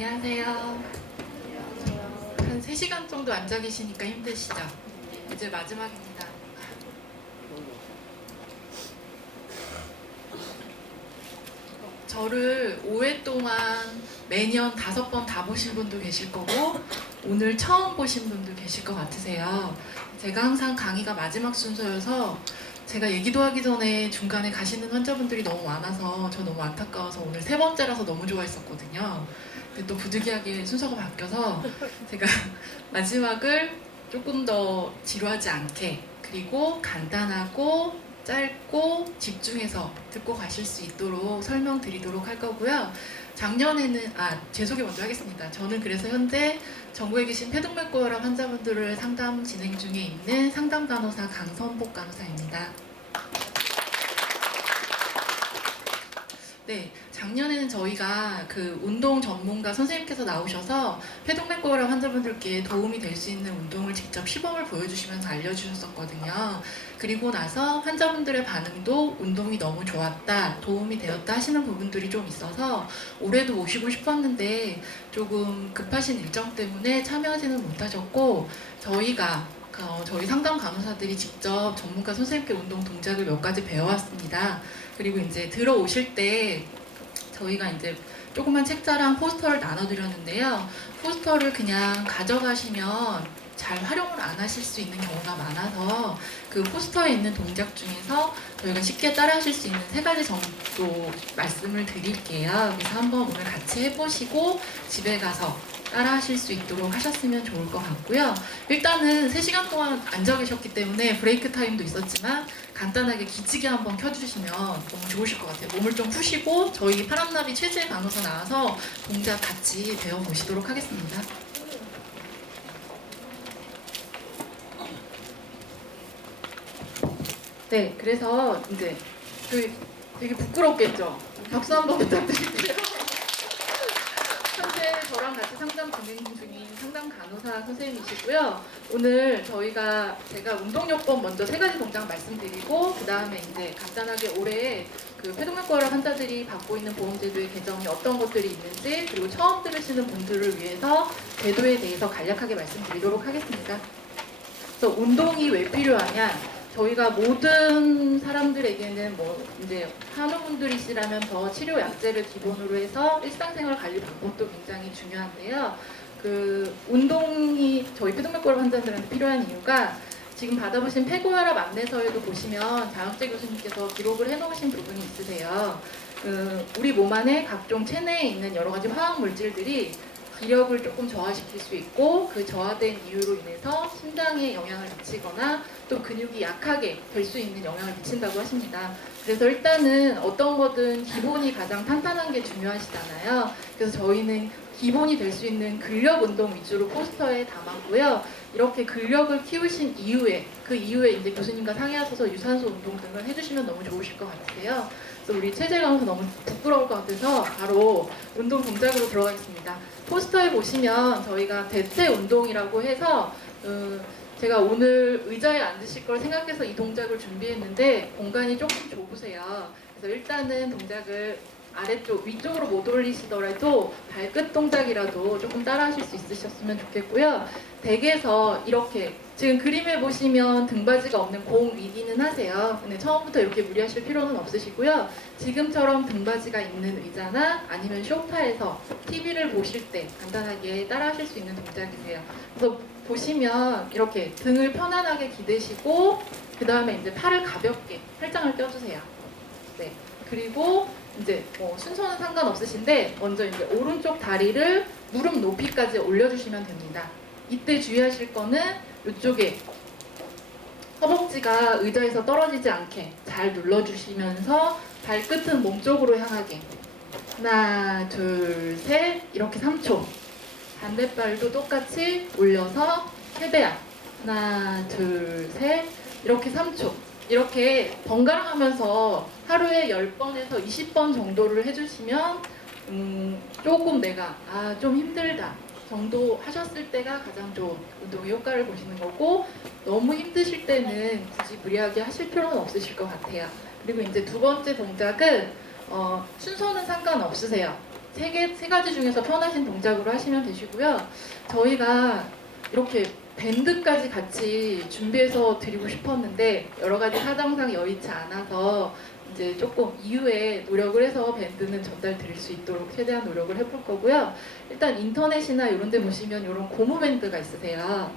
안녕하세요. 한 3시간 정도 앉아 계시니까 힘드시죠? 이제 마지막입니다. 저를 5회 동안 매년 다섯 번다 보신 분도 계실 거고 오늘 처음 보신 분도 계실 것 같으세요. 제가 항상 강의가 마지막 순서여서 제가 얘기도 하기 전에 중간에 가시는 환자분들이 너무 많아서 저 너무 안타까워서 오늘 세 번째라서 너무 좋아했었거든요. 또 부득이하게 순서가 바뀌어서 제가 마지막을 조금 더 지루하지 않게 그리고 간단하고 짧고 집중해서 듣고 가실 수 있도록 설명드리도록 할 거고요. 작년에는 아 제 소개 먼저 하겠습니다. 저는 그래서 현재 전국에 계신 폐동맥고혈압 환자분들을 상담 진행 중에 있는 상담 간호사 강선복 간호사입니다. 네, 작년에는 저희가 그 운동 전문가 선생님께서 나오셔서 폐동맥고혈압 환자분들께 도움이 될 수 있는 운동을 직접 시범을 보여주시면서 알려주셨었거든요. 그리고 나서 환자분들의 반응도 운동이 너무 좋았다, 도움이 되었다 하시는 부분들이 좀 있어서 올해도 오시고 싶었는데 조금 급하신 일정 때문에 참여하지는 못하셨고 저희가 어, 저희 상담 간호사들이 직접 전문가 선생님께 운동 동작을 몇 가지 배워왔습니다. 그리고 이제 들어오실 때 저희가 이제 조그만 책자랑 포스터를 나눠드렸는데요. 포스터를 그냥 가져가시면 잘 활용을 안 하실 수 있는 경우가 많아서 그 포스터에 있는 동작 중에서 저희가 쉽게 따라 하실 수 있는 세 가지 정도 말씀을 드릴게요. 그래서 한번 오늘 같이 해보시고 집에 가서 따라 하실 수 있도록 하셨으면 좋을 것 같고요. 일단은 3시간 동안 앉아 계셨기 때문에 브레이크 타임도 있었지만 간단하게 기지개 한번 켜주시면 너무 좋으실 것 같아요. 몸을 좀 푸시고 저희 파란나비 최재 간호사 나와서 동작 같이 배워보시도록 하겠습니다. 네, 그래서 이제 그 되게 부끄럽겠죠. 박수 한번 부탁드릴게요. 같이 상담 진행 중인 상담 간호사 선생님이시고요. 오늘 저희가 제가 운동요법 먼저 세 가지 동작 말씀드리고 그 다음에 이제 간단하게 올해 그 폐동맥고혈압 환자들이 받고 있는 보험제도의 개정이 어떤 것들이 있는지 그리고 처음 들으시는 분들을 위해서 제도에 대해서 간략하게 말씀드리도록 하겠습니다. 그래서 운동이 왜 필요하냐? 저희가 모든 사람들에게는 뭐 이제 한우분들이시라면 더 치료 약제를 기본으로 해서 일상생활 관리 방법도 굉장히 중요한데요. 그 운동이 저희 폐동맥고혈압 환자들한테 필요한 이유가 지금 받아보신 폐고혈압 안내서에도 보시면 자학재 교수님께서 기록을 해놓으신 부분이 있으세요. 그 우리 몸 안에 각종 체내에 있는 여러 가지 화학 물질들이 기력을 조금 저하시킬 수 있고 그 저하된 이유로 인해서 심장에 영향을 미치거나 또 근육이 약하게 될 수 있는 영향을 미친다고 하십니다. 그래서 일단은 어떤 거든 기본이 가장 탄탄한 게 중요하시잖아요. 그래서 저희는 기본이 될 수 있는 근력 운동 위주로 포스터에 담았고요. 이렇게 근력을 키우신 이후에 그 이후에 이제 교수님과 상의하셔서 유산소 운동 등을 해주시면 너무 좋으실 것 같으세요. 그래서 우리 체제 강사 너무 부끄러울 것 같아서 바로 운동 동작으로 들어가겠습니다. 포스터에 보시면 저희가 대퇴 운동이라고 해서 음, 제가 오늘 의자에 앉으실 걸 생각해서 이 동작을 준비했는데 공간이 조금 좁으세요. 그래서 일단은 동작을 아래쪽 위쪽으로 못 올리시더라도 발끝 동작이라도 조금 따라하실 수 있으셨으면 좋겠고요. 댁에서 이렇게 지금 그림에 보시면 등받이가 없는 공 위기는 하세요. 근데 처음부터 이렇게 무리하실 필요는 없으시고요. 지금처럼 등받이가 있는 의자나 아니면 쇼파에서 TV를 보실 때 간단하게 따라하실 수 있는 동작이세요. 그래서 보시면 이렇게 등을 편안하게 기대시고 그 다음에 이제 팔을 가볍게 팔짱을 껴주세요. 네. 그리고 이제 뭐 순서는 상관없으신데 먼저 이제 오른쪽 다리를 무릎 높이까지 올려주시면 됩니다. 이때 주의하실 거는 이쪽에 허벅지가 의자에서 떨어지지 않게 잘 눌러주시면서 발끝은 몸쪽으로 향하게. 하나 둘 셋. 이렇게 3초. 반대발도 똑같이 올려서 최대한 하나 둘 셋. 이렇게 3초 이렇게 번갈아 가면서 하루에 10번에서 20번 정도를 해주시면 음, 조금 내가 아 좀 힘들다 정도 하셨을 때가 가장 좋은 운동의 효과를 보시는 거고 너무 힘드실 때는 굳이 무리하게 하실 필요는 없으실 것 같아요. 그리고 이제 두 번째 동작은 어, 순서는 상관없으세요. 세, 개, 세 가지 중에서 편하신 동작으로 하시면 되시고요. 저희가 이렇게 밴드까지 같이 준비해서 드리고 싶었는데 여러 가지 사정상 여의치 않아서 이제 조금 이후에 노력을 해서 밴드는 전달 드릴 수 있도록 최대한 노력을 해볼 거고요. 일단 인터넷이나 이런 데 보시면 이런 고무 밴드가 있으세요.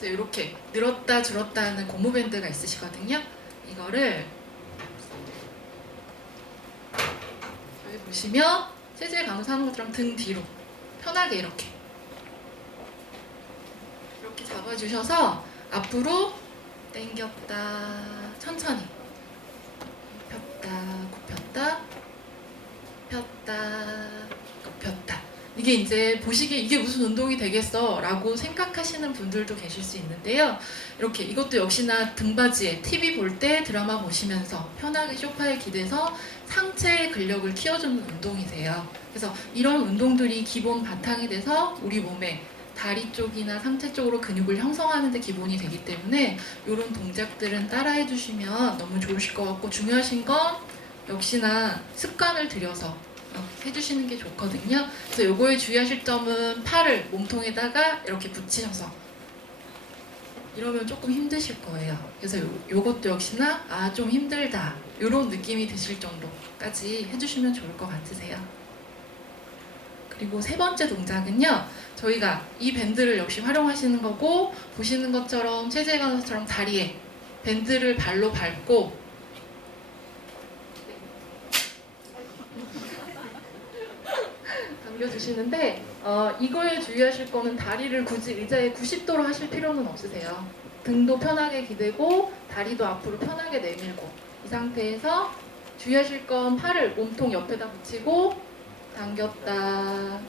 이렇게 늘었다 줄었다 하는 고무 밴드가 있으시거든요. 이거를 여기 보시면 체질 강사하는 것처럼 등 뒤로 편하게 이렇게 이렇게 잡아주셔서 앞으로 당겼다 천천히. 폈다 굽혔다 폈다 굽혔다. 이게 이제 보시기에 이게 무슨 운동이 되겠어 라고 생각하시는 분들도 계실 수 있는데요. 이렇게 이것도 역시나 등받이에 TV 볼 때 드라마 보시면서 편하게 소파에 기대서 상체의 근력을 키워주는 운동이세요. 그래서 이런 운동들이 기본 바탕이 돼서 우리 몸에 다리 쪽이나 상체 쪽으로 근육을 형성하는 데 기본이 되기 때문에 이런 동작들은 따라해 주시면 너무 좋으실 것 같고 중요하신 건 역시나 습관을 들여서 어, 해주시는 게 좋거든요. 그래서 요거에 주의하실 점은 팔을 몸통에다가 이렇게 붙이셔서 이러면 조금 힘드실 거예요. 그래서 요, 요것도 역시나 아 좀 힘들다 이런 느낌이 드실 정도까지 해주시면 좋을 것 같으세요. 그리고 세 번째 동작은요. 저희가 이 밴드를 역시 활용하시는 거고 보시는 것처럼 체제 강사처럼 다리에 밴드를 발로 밟고 당겨주시는데 어, 이거에 주의하실 거는 다리를 굳이 의자에 90도로 하실 필요는 없으세요. 등도 편하게 기대고 다리도 앞으로 편하게 내밀고 이 상태에서 주의하실 건 팔을 몸통 옆에다 붙이고 당겼다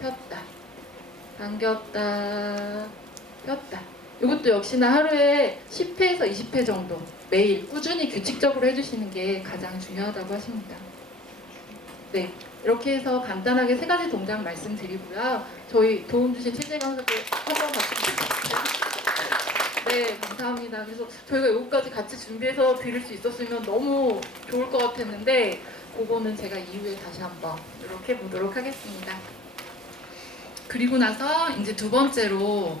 폈다 당겼다 폈다 이것도 역시나 하루에 10회에서 20회 정도 매일 꾸준히 규칙적으로 해주시는 게 가장 중요하다고 하십니다. 네, 이렇게 해서 간단하게 세 가지 동작 말씀드리고요. 저희 도움 주신 체제 강사들 한번 같이 부탁드립니다. 네, 감사합니다. 그래서 저희가 이것까지 같이 준비해서 드릴 수 있었으면 너무 좋을 것 같았는데 그거는 제가 이후에 다시 한번 이렇게 보도록 하겠습니다. 그리고 나서 이제 두 번째로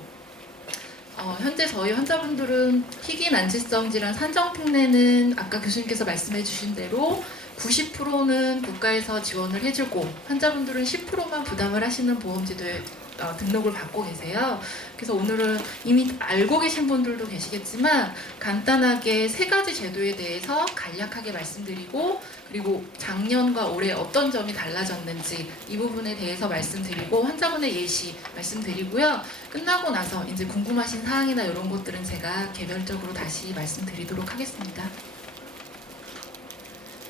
어, 현재 저희 환자분들은 희귀 난치성 질환 산정 특례는 아까 교수님께서 말씀해 주신 대로 90%는 국가에서 지원을 해주고 환자분들은 10%만 부담을 하시는 보험제도에 어, 등록을 받고 계세요. 그래서 오늘은 이미 알고 계신 분들도 계시겠지만 간단하게 세 가지 제도에 대해서 간략하게 말씀드리고 그리고 작년과 올해 어떤 점이 달라졌는지 이 부분에 대해서 말씀드리고 환자분의 예시 말씀드리고요. 끝나고 나서 이제 궁금하신 사항이나 이런 것들은 제가 개별적으로 다시 말씀드리도록 하겠습니다.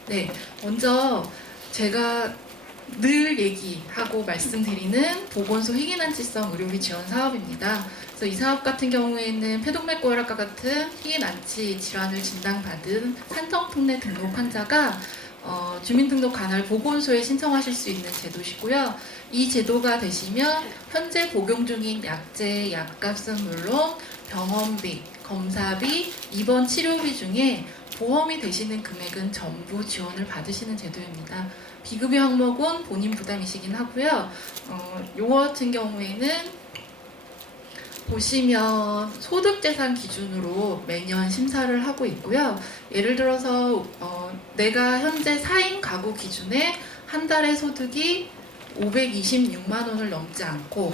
네, 먼저 제가 늘 얘기하고 말씀드리는 보건소 희귀난치성 의료비 지원 사업입니다. 그래서 이 사업 같은 경우에는 폐동맥고혈압과 같은 희귀난치 질환을 진단받은 산정특례 등록 환자가 어, 주민등록 관할 보건소에 신청하실 수 있는 제도시고요. 이 제도가 되시면 현재 복용 중인 약제, 약값은 물론 병원비, 검사비, 입원 치료비 중에 보험이 되시는 금액은 전부 지원을 받으시는 제도입니다. 비급여 항목은 본인 부담이시긴 하고요. 어, 요거 같은 경우에는 보시면 소득재산 기준으로 매년 심사를 하고 있고요. 예를 들어서 어, 내가 현재 4인 가구 기준에 한 달의 소득이 526만 원을 넘지 않고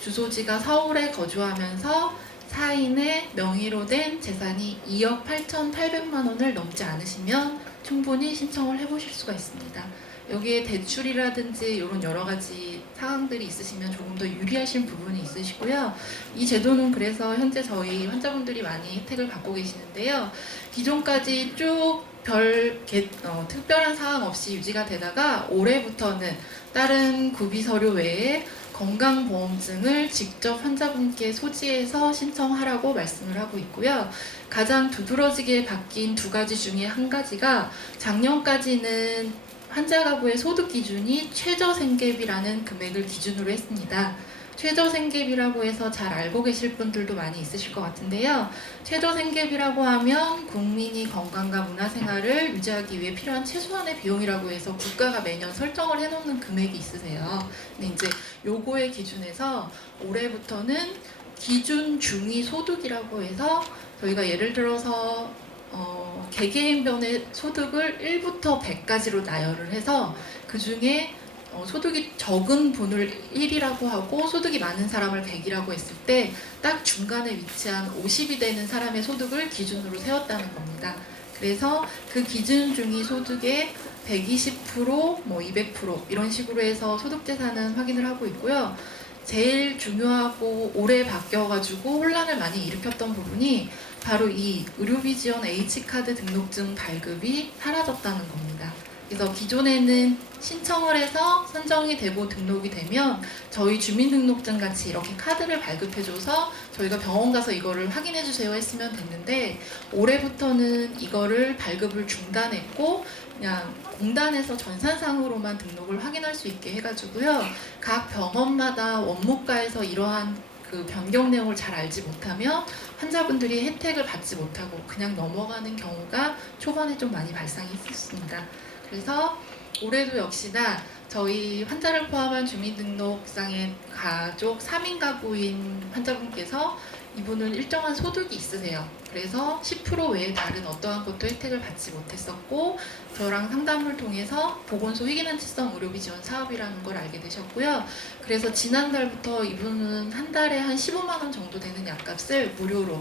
주소지가 서울에 거주하면서 4인의 명의로 된 재산이 2억 8,800만 원을 넘지 않으시면 충분히 신청을 해보실 수가 있습니다. 여기에 대출이라든지 이런 여러 가지 상황들이 있으시면 조금 더 유리하신 부분이 있으시고요. 이 제도는 그래서 현재 저희 환자분들이 많이 혜택을 받고 계시는데요. 기존까지 쭉별 어, 특별한 사항 없이 유지가 되다가 올해부터는 다른 구비 서류 외에 건강보험증을 직접 환자분께 소지해서 신청하라고 말씀을 하고 있고요. 가장 두드러지게 바뀐 두 가지 중에 한 가지가 작년까지는 환자 가구의 소득 기준이 최저 생계비라는 금액을 기준으로 했습니다. 최저생계비라고 해서 잘 알고 계실 분들도 많이 있으실 것 같은데요. 최저생계비라고 하면 국민이 건강과 문화생활을 유지하기 위해 필요한 최소한의 비용이라고 해서 국가가 매년 설정을 해놓는 금액이 있으세요. 근데 이제 요거의 기준에서 올해부터는 기준 중위 소득이라고 해서 저희가 예를 들어서 어, 개개인별의 소득을 1부터 100까지로 나열을 해서 그 중에 어, 소득이 적은 분을 1이라고 하고 소득이 많은 사람을 100이라고 했을 때 딱 중간에 위치한 50이 되는 사람의 소득을 기준으로 세웠다는 겁니다. 그래서 그 기준 중위 소득의 120%, 뭐 200% 이런 식으로 해서 소득 재산은 확인을 하고 있고요. 제일 중요하고 올해 바뀌어가지고 혼란을 많이 일으켰던 부분이 바로 이 의료비 지원 H카드 등록증 발급이 사라졌다는 겁니다. 그래서 기존에는 신청을 해서 선정이 되고 등록이 되면 저희 주민등록증 같이 이렇게 카드를 발급해줘서 저희가 병원 가서 이거를 확인해주세요 했으면 됐는데 올해부터는 이거를 발급을 중단했고 그냥 공단에서 전산상으로만 등록을 확인할 수 있게 해가지고요. 각 병원마다 원무과에서 이러한 그 변경 내용을 잘 알지 못하면 환자분들이 혜택을 받지 못하고 그냥 넘어가는 경우가 초반에 좀 많이 발생했었습니다. 그래서 올해도 역시나 저희 환자를 포함한 주민등록상의 가족 3인 가구인 환자분께서 이분은 일정한 소득이 있으세요. 그래서 10% 외에 다른 어떠한 것도 혜택을 받지 못했었고 저랑 상담을 통해서 보건소 희귀난치성 의료비 지원 사업이라는 걸 알게 되셨고요. 그래서 지난달부터 이분은 한 달에 한 15만 원 정도 되는 약값을 무료로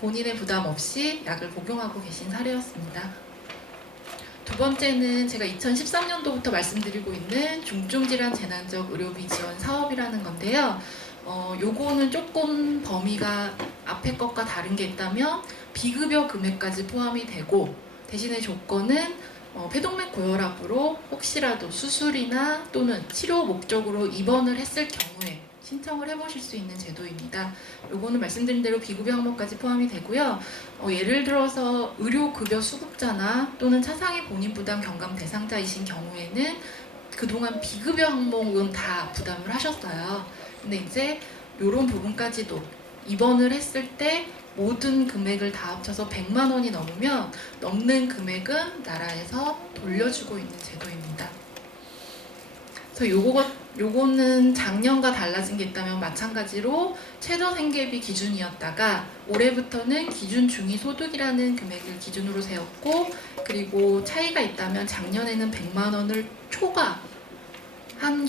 본인의 부담 없이 약을 복용하고 계신 사례였습니다. 두 번째는 제가 2013년도부터 말씀드리고 있는 중증질환 재난적 의료비 지원 사업이라는 건데요. 어, 요거는 조금 범위가 앞에 것과 다른 게 있다면 비급여 금액까지 포함이 되고 대신에 조건은 어, 폐동맥 고혈압으로 혹시라도 수술이나 또는 치료 목적으로 입원을 했을 경우에 신청을 해보실 수 있는 제도입니다. 요거는 말씀드린 대로 비급여 항목까지 포함이 되고요. 어, 예를 들어서 의료급여 수급자나 또는 차상위 본인 부담 경감 대상자이신 경우에는 그동안 비급여 항목은 다 부담을 하셨어요. 근데 이제 이런 부분까지도 입원을 했을 때 모든 금액을 다 합쳐서 100만 원이 넘으면 넘는 금액은 나라에서 돌려주고 있는 제도입니다. 그래서 요거 요거는 작년과 달라진 게 있다면 마찬가지로 최저 생계비 기준이었다가 올해부터는 기준 중위 소득이라는 금액을 기준으로 세웠고 그리고 차이가 있다면 작년에는 100만 원을 초과한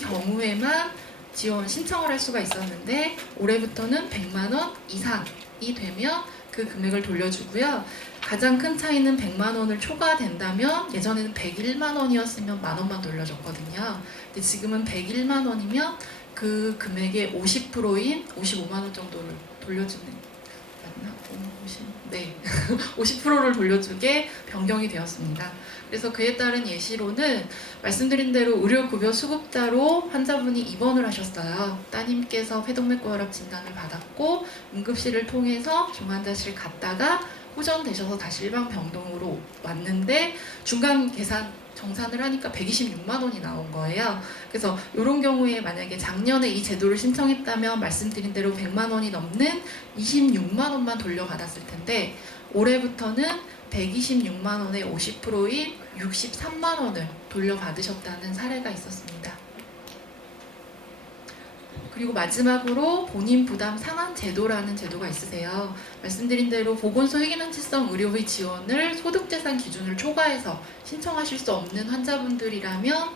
경우에만 지원 신청을 할 수가 있었는데 올해부터는 100만 원 이상이 되면 그 금액을 돌려주고요. 가장 큰 차이는 100만 원을 초과된다면 예전에는 101만 원이었으면 만 원만 돌려줬거든요. 근데 지금은 101만 원이면 그 금액의 50%인 55만 원 정도를 돌려주는 맞나? 50, 네, 50%를 돌려주게 변경이 되었습니다. 그래서 그에 따른 예시로는 말씀드린 대로 의료급여 수급자로 환자분이 입원을 하셨어요. 따님께서 폐동맥고혈압 진단을 받았고 응급실을 통해서 중환자실 갔다가 호전되셔서 다시 일반 병동으로 왔는데 중간 계산 정산을 하니까 126만 원이 나온 거예요. 그래서 이런 경우에 만약에 작년에 이 제도를 신청했다면 말씀드린 대로 100만 원이 넘는 26만 원만 돌려받았을 텐데 올해부터는 126만 원의 50%인 63만 원을 돌려받으셨다는 사례가 있었습니다. 그리고 마지막으로 본인 부담 상한 제도라는 제도가 있으세요. 말씀드린 대로 보건소 희귀난치성 의료비 지원을 소득재산 기준을 초과해서 신청하실 수 없는 환자분들이라면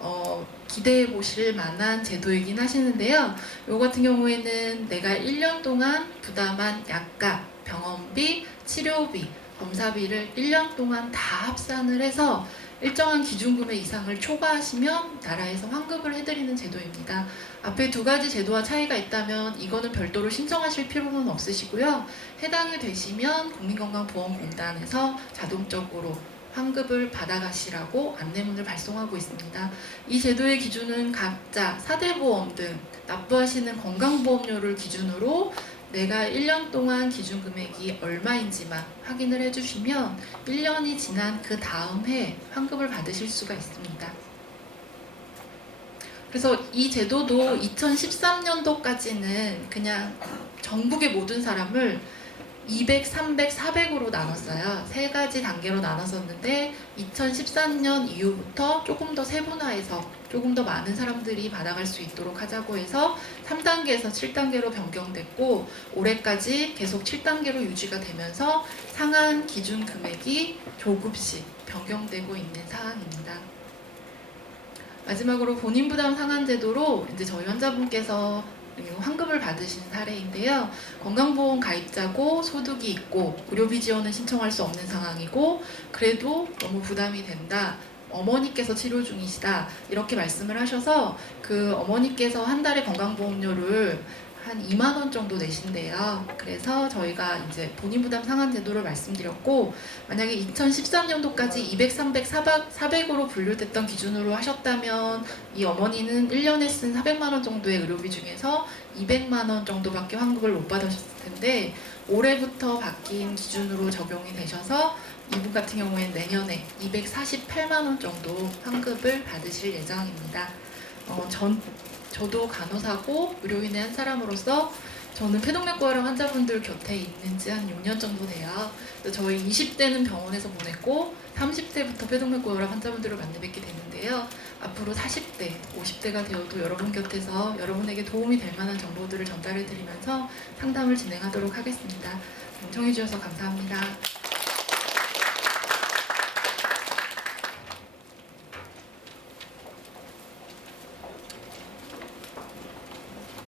어, 기대해 보실 만한 제도이긴 하시는데요. 요 같은 경우에는 내가 1년 동안 부담한 약값, 병원비, 치료비, 검사비를 1년 동안 다 합산을 해서 일정한 기준금액 이상을 초과하시면 나라에서 환급을 해드리는 제도입니다. 앞에 두 가지 제도와 차이가 있다면 이거는 별도로 신청하실 필요는 없으시고요. 해당이 되시면 국민건강보험공단에서 자동적으로 환급을 받아가시라고 안내문을 발송하고 있습니다. 이 제도의 기준은 각자 사대 보험 등 납부하시는 건강보험료를 기준으로 내가 1년 동안 기준 금액이 얼마인지만 확인을 해주시면 1년이 지난 그 다음 해 환급을 받으실 수가 있습니다. 그래서 이 제도도 2013년도까지는 그냥 전국의 모든 사람을 200, 300, 400으로 나눴어요. 세 가지 단계로 나눴었는데 2014년 이후부터 조금 더 세분화해서 조금 더 많은 사람들이 받아갈 수 있도록 하자고 해서 3단계에서 7단계로 변경됐고 올해까지 계속 7단계로 유지가 되면서 상한 기준 금액이 조금씩 변경되고 있는 사항입니다. 마지막으로 본인 부담 상한 제도로 이제 저희 환자분께서 환급을 받으신 사례인데요. 건강보험 가입자고 소득이 있고 의료비 지원을 신청할 수 없는 상황이고 그래도 너무 부담이 된다. 어머니께서 치료 중이시다. 이렇게 말씀을 하셔서 그 어머니께서 한 달에 건강보험료를 한 2만 원 정도 내신대요. 그래서 저희가 이제 본인 부담 상한 제도를 말씀드렸고 만약에 2013년도까지 200, 300, 400, 400으로 분류됐던 기준으로 하셨다면 이 어머니는 1년에 쓴 400만 원 정도의 의료비 중에서 200만 원 정도밖에 환급을 못 받으셨을 텐데 올해부터 바뀐 기준으로 적용이 되셔서 이분 같은 경우에는 내년에 248만 원 정도 환급을 받으실 예정입니다. 어, 전 저도 간호사고 의료인의 한 사람으로서 저는 폐동맥과랑 환자분들 곁에 있는 지 한 6년 정도 돼요. 저희 20대는 병원에서 보냈고 30대부터 폐동맥과랑 환자분들을 만나 뵙게 됐는데요. 앞으로 40대, 50대가 되어도 여러분 곁에서 여러분에게 도움이 될 만한 정보들을 전달해 드리면서 상담을 진행하도록 하겠습니다. 청해 주셔서 감사합니다.